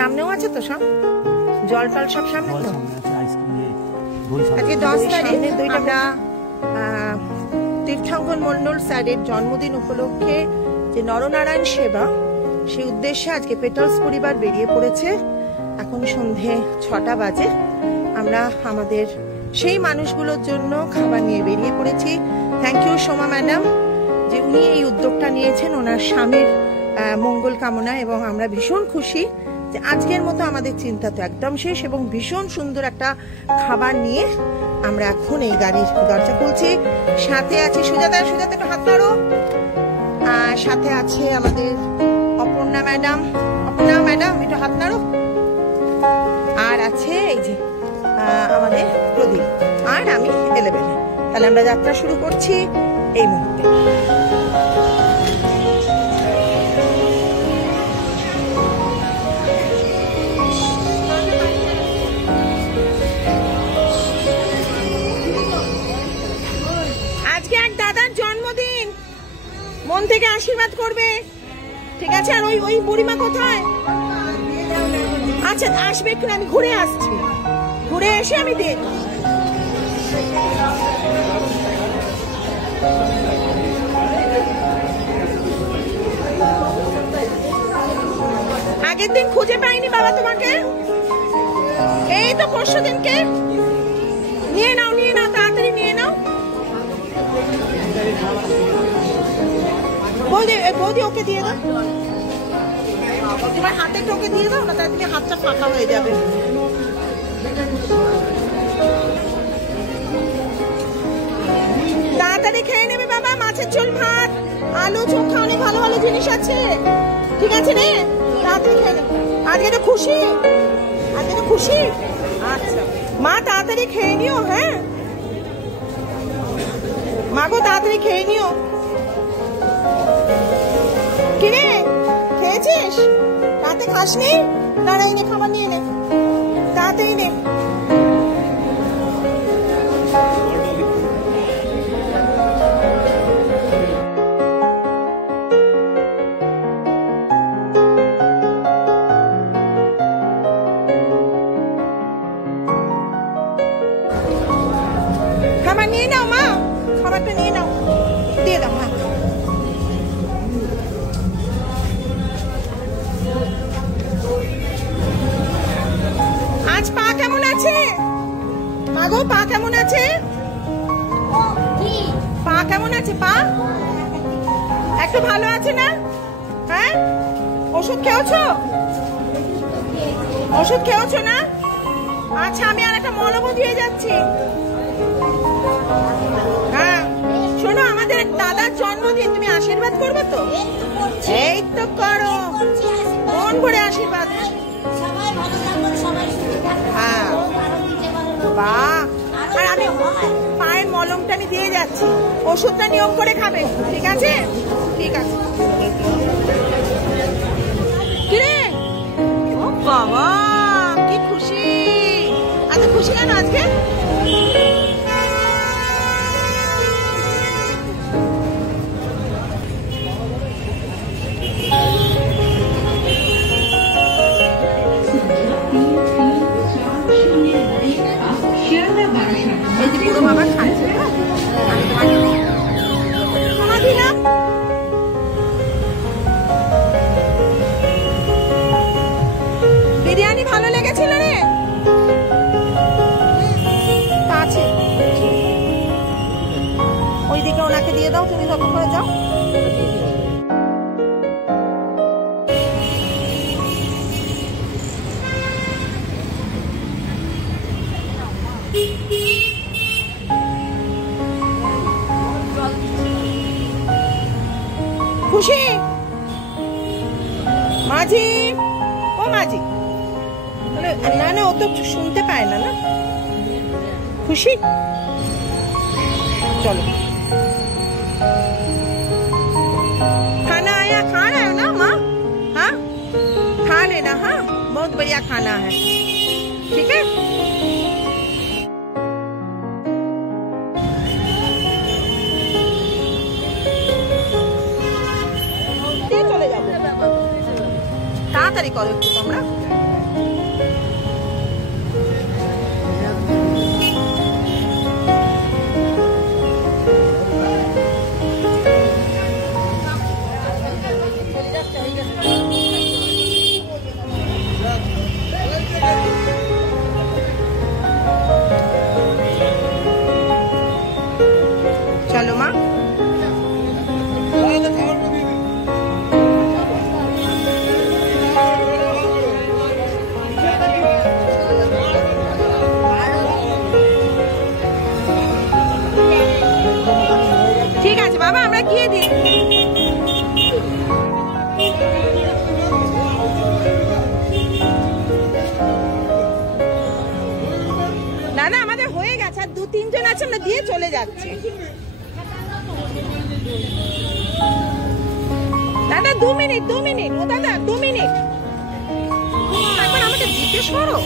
সামনেও আছে তো সব জল টল সব সামনে তো। আজকে 10 তারিখ আমরা তীর্থঙ্কর মন্ডল স্যারের জন্মদিন উপলক্ষে যে নরনারায়ণ সেবা সেই উদ্দেশ্যে আজকে পেটালস পরিবার বেরিয়ে পড়েছে। এখন সন্ধে 6টা বাজে। আমরা আমাদের সেই মানুষগুলোর জন্য খাবার নিয়ে বেরিয়ে পড়েছি। থ্যাংক ইউ সোমা ম্যাডাম যে উনি এই উদ্যোগটা নিয়েছেন ওনার স্বামীর মঙ্গল কামনা, এবং আমরা ভীষণ খুশি যে আজকের মতো আমাদের চিন্তা তো একদম শেষ, এবং ভীষণ সুন্দর একটা খাবার নিয়ে আমরা এখন এই গাড়ির দরজা খুলছি। সাথে আছে সুজাতা একটু হাত নাড়ো। সাথে আছে আমাদের অপর্ণা ম্যাডাম একটু হাত নাড়ো। আর আছে এই যে আমাদের প্রদীপ, আর আমি 11। তাহলে আমরা যাত্রা শুরু করছি এই মুহূর্তে। আজকে এক দাদার জন্মদিন, মন থেকে আশীর্বাদ করবে, ঠিক আছে? আর ওই বুড়িমা কোথায়? আচ্ছা আসবে একটু, আমি ঘুরে আসছি, ঘুরে এসে আমি দেখ। আগের দিন খুঁজে পাইনি বাবা তোমাকে, এই তো পরশু দিনকে। নিয়ে নাও তাড়াতাড়ি নিয়ে নাও। বৌদি ওকে দিয়ে দাও, তোমার হাতে ওকে দিয়ে দাও না, তাহলে তুমি হাতটা ফাঁকা হয়ে যাবে। তাড়াতাড়ি খেয়ে নেবে বাবা, মাছের ঝোল, ভাত, আলু চোখা, অনেক ভালো ভালো জিনিস আছে, ঠিক আছে রে? তাড়াতাড়ি খেয়ে নেবে। আজকে তো খুশি, আচ্ছা মা তাড়াতাড়ি খেয়ে নিও। হ্যাঁ মাগো তাড়াতাড়ি খেয়ে নিও। কিরে খেয়েছিস? রাতে খাসনি? দাঁড়াই নে, খাবার নিয়ে নে, তাড়াতাড়ি নে। খাবার নিয়ে নাও মা, খাবারটা নিয়ে নাও, দিয়ে দাও। হ্যাঁ আজ পা কেমন আছে মাগো? পা কেমন আছে? পা কেমন আছে? পা একটু ভালো আছে না? হ্যাঁ ওষুধ খেয়েছো না? আচ্ছা আমি আর একটা মলমও দিয়ে যাচ্ছি। হ্যাঁ শোনো, আমাদের দাদার জন্মদিন, তুমি আশীর্বাদ করবে তো? এই তো করো, মন ভরে আশীর্বাদ। হ্যাঁ বাহ, আর আমি পায়ের মলমটা আমি দিয়ে যাচ্ছি, ওষুধটা নিয়ম করে খাবে, ঠিক আছে? ঠিক আছে। কিরে ও বাবা কি খুশি, এত খুশি কেন আজকে? বাবা খাচ্ছে দিলাম। বিরিয়ানি ভালো লেগেছিল রে? আছে ওইদিকে ওনাকে দিয়ে দাও, তুমি তখন করে যাও। খুশি মাঝি, ও মাঝি, না ও তো শুনতে পায় না। খুশি चलो खाना आया, खा रहे हो ना माँ? हाँ खा लेना, हाँ बहुत बढ़िया खाना है, ठीक है। चले जाओ ताड़ाताड़ी करो একটু তোমরা। চলো মা। ঠিক আছে বাবা, আমরা গিয়ে দিই। দাদা আমাদের হয়ে গেছে, আর 2-3 জন আছে, আমরা দিয়ে চলে যাচ্ছি। দাদা 2 মিনিট ও দাদা 2 মিনিট, একবার আমাকে জিজ্ঞেস করো।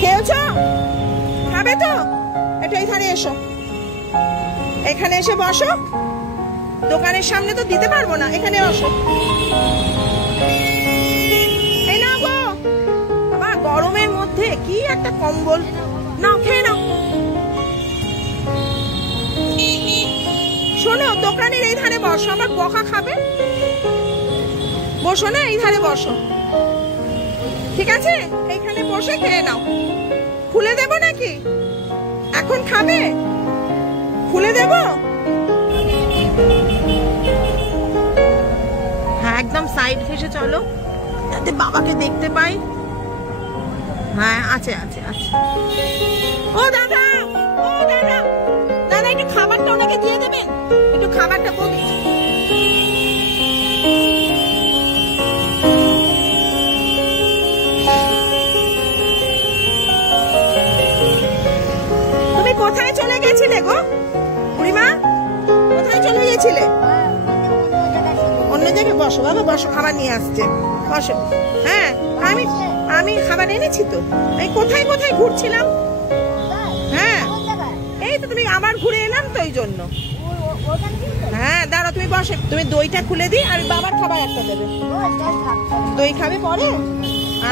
খেয়েছ? খাবে তো? একটু এইখানে এসো, এখানে এসে বসো। দোকানের সামনে তো দিতে পারবো না, এখানে বসো। এই নাও গো বাবা, গরমের মধ্যে কি একটা কম্বল, নাও খেয়ে নাও। শোনো, দোকানের এই ধারে বসো, আমার বকা খাবে। বসো না, এই ধারে বসো, ঠিক আছে? এইখানে বসে খেয়ে নাও। খুলে দেবো নাকি? এখন খাবে? খুলে দেব? হ্যাঁ, একদম সাইড ফেসে চলো, যাতে বাবাকে দেখতে পাই। হ্যাঁ, আছে আছে আছে। ও দাদা, ও দাদা, দাদা একটু খাবারটা ওনাকে দিয়ে দেবেন, একটু খাবারটা বলি। তুমি কোথায় চলে গেছিলে গো বুড়িমা? কোথায় চলে গেছিলে? অন্য জায়গায় বসো বাবা, বসো, খাবার নিয়ে আসছে, বসো। হ্যাঁ, আমি খাবার এনেছি তো। এই কোথায় কোথায় ঘুরছিলাম। হ্যাঁ, এই তো তুমি আবার ঘুরে এলাম তো, এই জন্য। হ্যাঁ দাঁড়াও, তুমি বসে, তুমি দইটা খুলে দিই, আর বাবার খাবার একটা দেবে। দই খাবে পরে?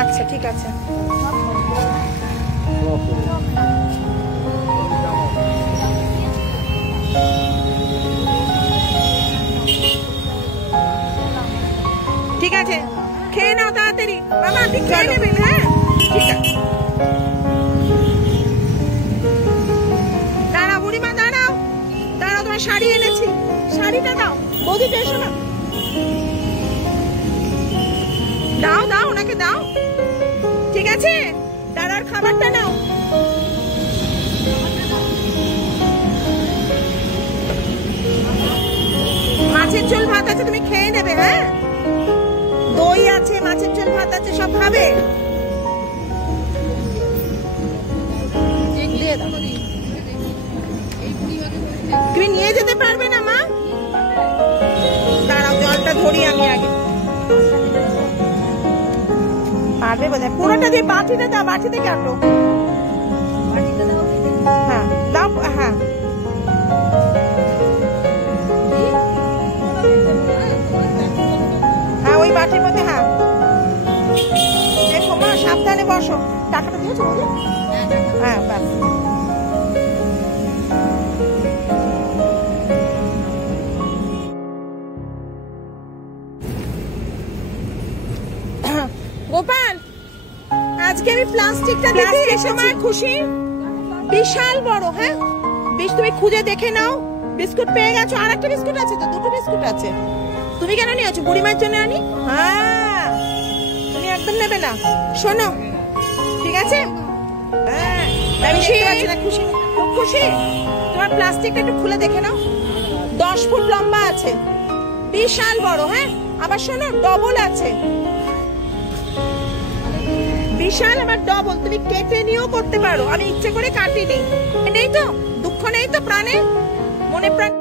আচ্ছা ঠিক আছে। ঠিক আছে, খেয়ে নাও তাড়াতাড়ি বাবা, আপনি খেয়ে নেবেন। হ্যাঁ ঠিক আছে। দাঁড়াও বুড়িমা, দাঁড়াও দাঁড়াও, তোমার শাড়ি এনেছি, শাড়িটা দাও। বৌদিটা এসো না, দাও দাও, ওনাকে দাও। ঠিক আছে, দাঁড়ার খাবারটা নাও। মাছের ঝোল ভাত আছে, তুমি খেয়ে নেবে। হ্যাঁ, দই আছে, মাছের ঝোল ভাত আছে, সব খাবে। তুমি নিয়ে যেতে পারবে না মা? দাঁড়াও, জলটা ধরি আমি আগে। পারবে বোধহয়, পুরোটা দিয়ে বাটিতে দাও, বাটিতে কাটো। হ্যাঁ দাও, হ্যাঁ হ্যাঁ ওই বাটির মধ্যে। হ্যাঁ দেখো মা, সাবধানে বসো। টাকাটা দিয়েছো? হ্যাঁ ব্যাস। গোপাল, আজকে আমি প্লাস্টিকটা দিতে এসেছি। খুশি? বিশাল বড়। হ্যাঁ, তুমি খুঁজে দেখে নাও। বিস্কুট পেয়ে গেছো? আর একটা বিস্কুট আছে তো, 2টো বিস্কুট আছে। তুমি কেন নিয়েছো? বুড়িমার জন্য আনি। হ্যাঁ, তুমি একদম নেবে না। শোনো, ঠিক আছে? হ্যাঁ, খুশি? খুব খুশি? তোমার প্লাস্টিকটা একটু খুলে দেখে নাও। 10 ফুট লম্বা আছে, বিশাল বড়। হ্যাঁ, আবার শোনো, ডবল আছে, বিশাল, আবার ডবল। তুমি কেটে নিয়েও করতে পারো, আমি ইচ্ছে করে কাটিনি। নেই তো দুঃখ, নেই তো প্রাণে, মনে প্রাণ।